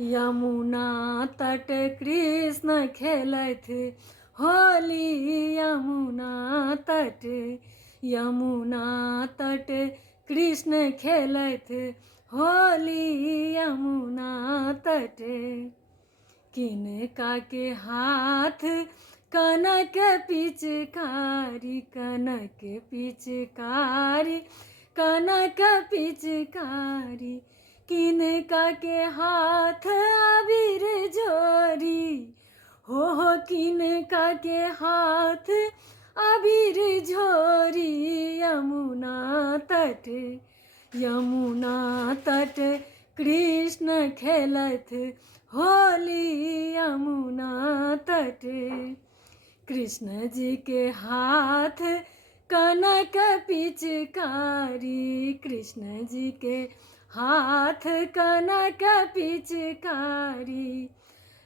यमुना तट कृष्ण खेलत होली। यमुना तट, यमुना तट कृष्ण खेलत होली। यमुना तट, किनका के हाथ कनक पिचकारी, कनक पिचकारी, कनक पिचकारी। किनका के हाथ अबीर झोरी, हो किनका के हाथ अबीर झोरी। यमुना तट, यमुना तट कृष्ण खेलत होली। यमुना तट, कृष्ण जी के हाथ कनक पिचकारी, कृष्ण जी के हाथ कनक पिचकारी।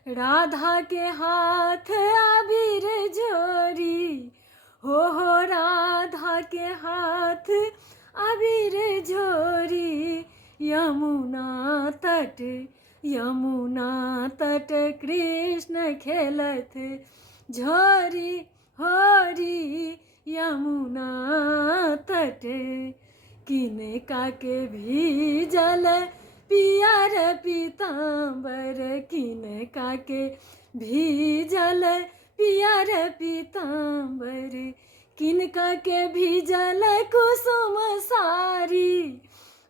राधा के हाथ अबीर झोरी, हो राधा के हाथ अबीर झोरी। यमुना तट, यमुना तट कृष्ण खेलत झोरी होरी। यमुना तट, किनका के भीजल पियर पीताम्बर, किनका के भीजल पियर पीताम्बर। किनका के भीजल कुसुम सारी,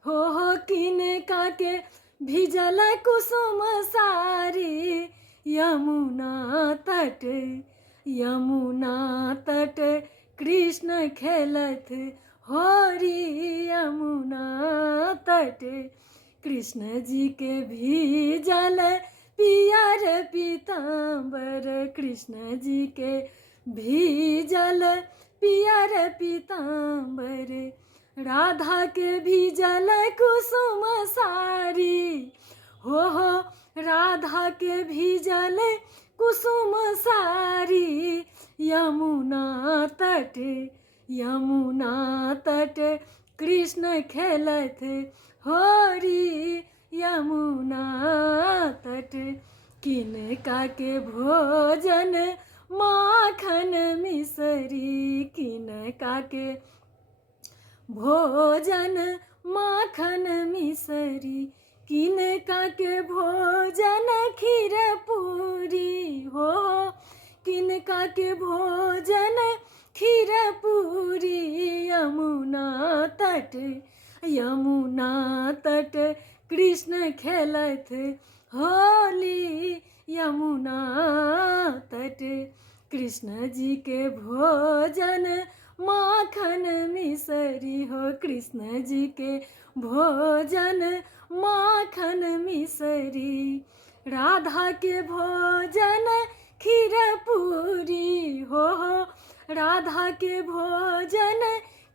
हो किनका के भीजल कुसुम सारी। यमुना तट, यमुना तट कृष्ण खेलत होरी। यमुना तट, कृष्ण जी के भीजल पियर पीताम्बर, कृष्ण जी के भीजल पियर पीताम्बर। राधा के भीजल कुसुम सारी, हो राधा के भीजल कुसुम सारी। यमुना तट, यमुना तट कृष्ण खेलत होरी। यमुना तट, किनका के भोजन माखन मिसरी, किनका के भोजन माखन मिसरी। किनका के भोजन खीर पूरी, हो किनका के भोजन खीर पूरी। यमुना तट, यमुना तट कृष्ण खेलत होली। यमुना तट, कृष्ण जी के भोजन माखन मिसरी, हो कृष्ण जी के भोजन माखन मिसरी। राधा के भोजन खीर पूरी, हो राधा के भोजन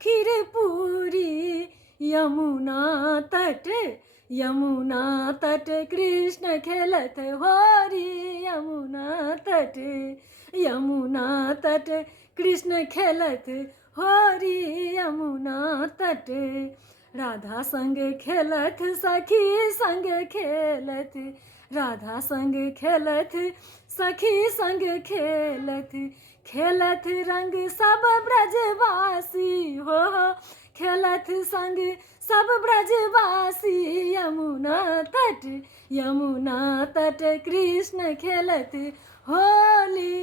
खीर पूरी। यमुना तट, यमुना तट कृष्ण खेलत होरी। यमुना तट, यमुना तट कृष्ण खेलत होरी। यमुना तट, राधा संग खेलत सखी संग खेलत, राधा संग खेलत सखी संग खेलत। खेलत रंग सब ब्रजवासी, हो खेलत संग सब ब्रजवासी। यमुना तट, यमुना तट कृष्ण खेलत होली।